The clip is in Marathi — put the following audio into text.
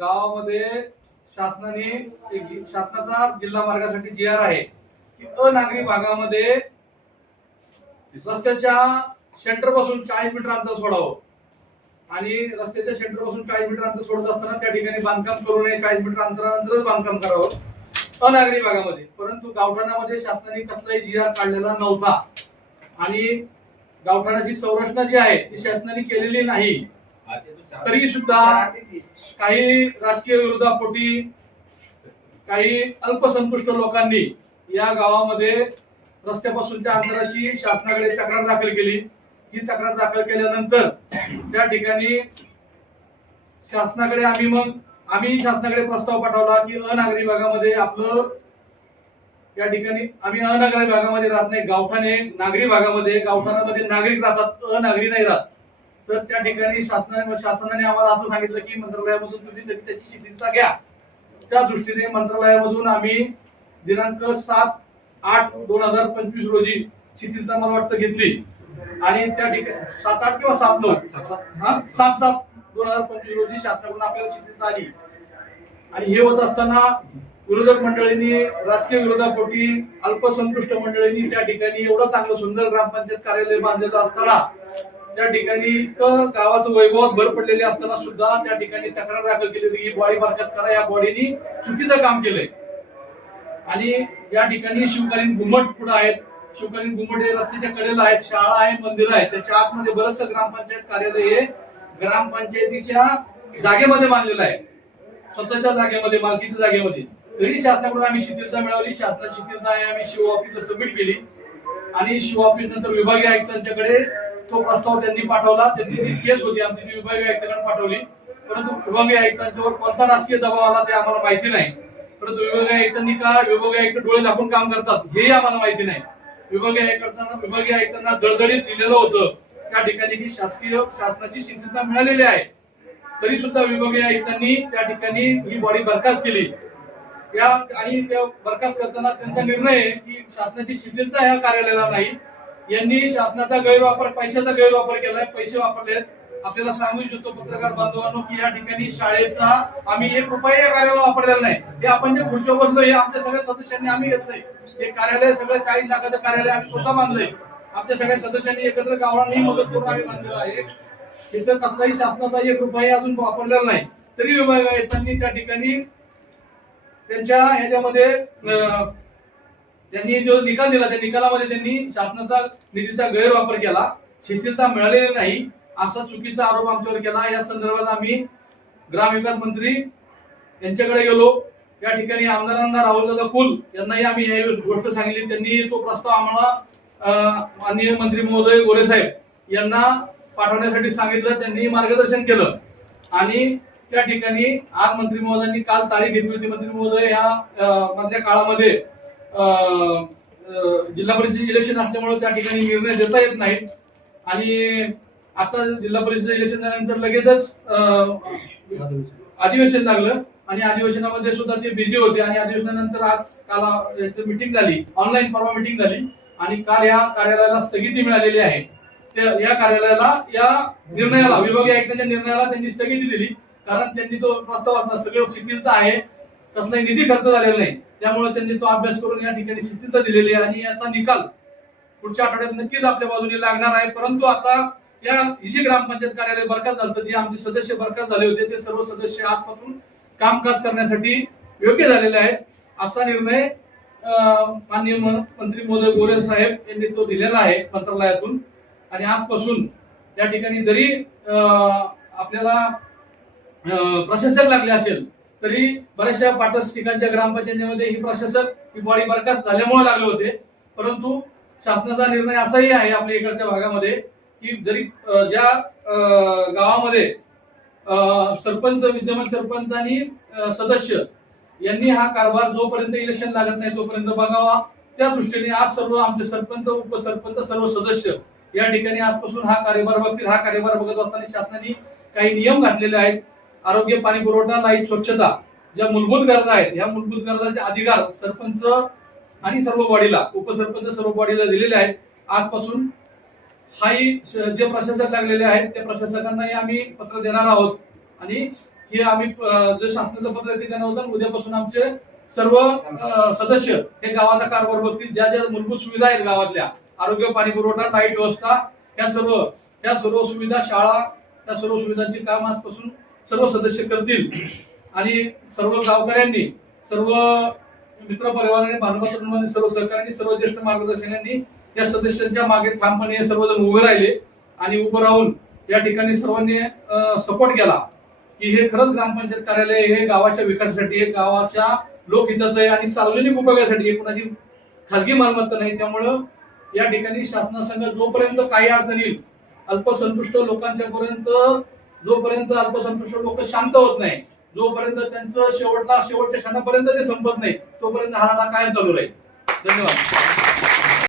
गावामध्ये शासनाने शासनाचा जिल्हा मार्गासाठी GR आहे की अनागरी भागामध्ये रस्त्याच्या सेंटर पासून 40 मीटर अंतर सोडावं आणि रस्त्याच्या सेंटर पासून 40 मीटर अंतर सोडत असताना त्या ठिकाणी बांधकाम करू नये, 40 मीटर अंतरानंतरच बांधकाम करावं अनागरी भागामध्ये. परंतु गावठाणामध्ये शासनाने कसलाही GR काढलेला नव्हता आणि गावठाणाची संरचना जी आहे ती शासनाने केलेली नाही. तरी सुद्धा काही राजकीय विरोधापोटी काही अल्पसंतुष्ट लोकांनी या गावामध्ये रस्त्यापासूनच्या अंतराची शासनाकडे तक्रार दाखल केली. ही तक्रार दाखल केल्यानंतर त्या ठिकाणी शासनाकडे आम्ही शासनाकडे प्रस्ताव पाठवला की अनागरी भागामध्ये आपलं या ठिकाणी आम्ही अनागरी भागामध्ये राहत नाही, गावठाणे नागरी भागामध्ये, गावठाणामध्ये नागरिक राहतात, अनागरी नाही राहत. तर त्या ठिकाणी शासनाने आम्हाला असं सांगितलं की मंत्रालयामधून तुम्ही त्याची शिथिलता घ्या. त्या दृष्टीने मंत्रालयामधून आम्ही दिनांक 7/8/2025 रोजी शिथिलता मला वाटतं घेतली आणि त्या ठिकाणी 7/8 किंवा 7/9 रोजी शासनाकडून आपल्याला शिथिलता आली. आणि हे होत असताना विरोधक मंडळींनी राजकीय विरोधापोटी अल्पसंतुष्ट मंडळींनी त्या ठिकाणी एवढं चांगलं सुंदर ग्रामपंचायत कार्यालय बांधलेलं असताना त्या ठिकाणी गावाचं वैभवात भर पडलेले असताना सुद्धा त्या ठिकाणी तक्रार दाखल केली की बॉडी बरखास्त करा. या बॉडीनी चुकीचं काम केलंय आणि या ठिकाणी शिवकालीन घुमट पुढे आहेत. शिवकालीन घुमट हे रस्त्याच्या कडेला आहेत, शाळा आहे, मंदिर आहे. त्याच्या आतमध्ये बरंचसं ग्रामपंचायत कार्यालय हे ग्रामपंचायतीच्या जागेमध्ये बांधलेलं आहे, स्वतःच्या जागेमध्ये, मालकीच्या जागेमध्ये. तरी शासनाकडून आम्ही शिथिलता मिळवली. शासनाची शिथिलता आहे आम्ही शिव ऑफिसला सबमिट केली आणि शिव ऑफिस नंतर विभागीय आयुक्तांच्याकडे तो प्रस्ताव त्यांनी पाठवला. त्यांची ती केस होती, आमची ती विभागीय आयुक्तांकडे पाठवली. परंतु विभागीय आयुक्तांच्यावर कोणता राजकीय दबाव आला ते आम्हाला माहिती नाही. परंतु विभागीय आयुक्तांनी का विभागीय आयुक्त डोळे झाकून काम करतात हेही आम्हाला माहिती नाही. विभागीय आयुक्तांना दळदळीत लिहिलेलं होतं त्या ठिकाणी की शासनाची शिथिलता मिळालेली आहे. तरी सुद्धा विभागीय आयुक्तांनी त्या ठिकाणी ही बॉडी बरखास्त केली. आणि त्या बरखास्त करताना त्यांचा निर्णय की शासनाची शिथिलता ह्या कार्यालयाला नाही. यांनी शासनाचा गैरवापर, पैशाचा गैरवापर केलाय, पैसे वापरलेत. आपल्याला सांगू इच्छितो पत्रकार बांधवांनो की या ठिकाणी शाळेचा आम्ही 1 रुपया या कार्यालयाला वापरलेला नाही. हे आपण जे खुर्चीवर बसलो हे आमच्या सगळ्या सदस्यांनी आम्ही घेतलंय. हे कार्यालय सगळं 40 लाखाचं कार्यालय आम्ही स्वतः बांधलंय. आमच्या सगळ्या सदस्यांनी एकत्र गावांनी मदत करून आम्ही बांधलेलं आहे. तिथं कसलाही शासनाचा 1 रुपया अजून वापरलेला नाही. तरी विभागीय आयुक्तांनी त्या ठिकाणी त्यांच्या ह्याच्यामध्ये त्यांनी जो निकाल दिला त्या निकालामध्ये त्यांनी शासनाचा निधीचा गैरवापर केला, शिथिलता मिळालेली नाही असा चुकीचा आरोप आमच्यावर केला. या संदर्भात आम्ही ग्रामविकास मंत्री यांच्याकडे गेलो. या ठिकाणी आमदारांना राहुलदादा कुल यांनाही आम्ही ही गोष्ट सांगितली. त्यांनी तो प्रस्ताव आम्हाला माननीय मंत्री महोदय गोरे साहेब यांना पाठवण्यासाठी सांगितलं. त्यांनी मार्गदर्शन केलं आणि त्या ठिकाणी आज मंत्री महोदयांनी काल तारीख घेतली होती. मंत्री महोदय या मधल्या काळामध्ये जिल्हा परिषद इलेक्शन असल्यामुळे त्या ठिकाणी निर्णय देता येत नाहीत आणि आता जिल्हा परिषद इलेक्शन झाल्यानंतर लगेचच अधिवेशन लागलं आणि अधिवेशनामध्ये सुद्धा ते बिझी होते आणि अधिवेशनानंतर आज काल मीटिंग झाली, ऑनलाईन परवा मीटिंग झाली आणि काल या कार्यालयाला स्थगिती मिळालेली आहे. या कार्यालयाला या निर्णयाला विभागीय आयुक्तांच्या निर्णयाला त्यांनी स्थगिती दिली कारण त्यांनी तो प्रस्ताव असला सगळं शिथिलता आहे, कसलाही निधी खर्च झालेला नाही. त्यामुळे त्यांनी तो अभ्यास करून या ठिकाणी शिथिलता दिलेली आहे आणि याचा निकाल पुढच्या आठवड्यात नक्कीच आपल्या बाजूने लागणार आहे. परंतु आता या जी ग्रामपंचायत कार्यालय बरखास्त झालं, जे आमचे सदस्य बरखास्त झाले होते ते सर्व सदस्य आजपासून कामकाज करण्यासाठी योग्य झालेले आहेत असा निर्णय माननीय मंत्री महोदय गोरे साहेब यांनी तो दिलेला आहे मंत्रालयातून. आणि आजपासून त्या ठिकाणी जरी आपल्याला प्रशासक लागले असेल तरी बऱ्याचशा पाटस ठिकाणच्या ग्रामपंचायतीमध्ये ही प्रशासक ही बॉडी बरखास्त झाल्यामुळे लागले होते. परंतु शासनाचा निर्णय असाही आहे आपल्या इकडच्या भागामध्ये की जरी ज्या गावामध्ये सरपंच, विद्यमान सरपंच आणि सदस्य यांनी हा कारभार जोपर्यंत इलेक्शन लागत नाही तोपर्यंत बघावा. त्या दृष्टीने आज सर्व आमचे सरपंच, उपसरपंच, सर्व सदस्य या ठिकाणी आजपासून हा कार्यभार बघतील. हा कार्यभार बघत असताना शासनाने काही नियम घातलेले आहेत. आरोग्य, पाणी पुरवठा, लाईट, स्वच्छता ज्या मूलभूत गरजा आहेत या मूलभूत गरजांचे अधिकार सरपंच आणि सर्व बॉडीला, उपसरपंच सर्व बॉडीला दिलेले आहेत. आजपासून हाही जे प्रशासक लागलेले आहेत त्या प्रशासकांनाही आम्ही पत्र देणार आहोत आणि हे आम्ही जे शासनाचं पत्र आहे ते त्यांना होतं. उद्यापासून आमचे सर्व सदस्य हे गावाचा कारभार बघतील. ज्या ज्या मूलभूत सुविधा आहेत गावातल्या, आरोग्य, पाणी पुरवठा, लाईट व्यवस्था, या सर्व सुविधा, शाळा, त्या सर्व सुविधांची काम आजपासून सर्व सदस्य करतील. आणि सर्व गावकऱ्यांनी, सर्व मित्र परिवारांनी, भानुबा तरुणांनी, सर्व सहकाऱ्यांनी, सर्व ज्येष्ठ मार्गदर्शकांनी या सदस्यांच्या मागे ठामपणे सर्वजण उभे राहिले आणि उभं राहून या ठिकाणी सर्वांनी सपोर्ट केला की हे खरंच ग्रामपंचायत कार्यालय हे गावाच्या विकासासाठी, हे गावाच्या लोकहिताचं आहे आणि सार्वजनिक उपयोगासाठी, हे कुणाची खाजगी मालमत्ता नाही. त्यामुळं या ठिकाणी शासनासंग जोपर्यंत काही अडचण येईल, अल्पसंतुष्ट लोकांच्या पर्यंत जोपर्यंत अल्पसंतुष्ट लोक शांत होत नाही, जोपर्यंत त्यांचं शेवटच्या क्षणापर्यंत ते संपत नाही, तोपर्यंत हा लढा कायम चालू राहील. धन्यवाद.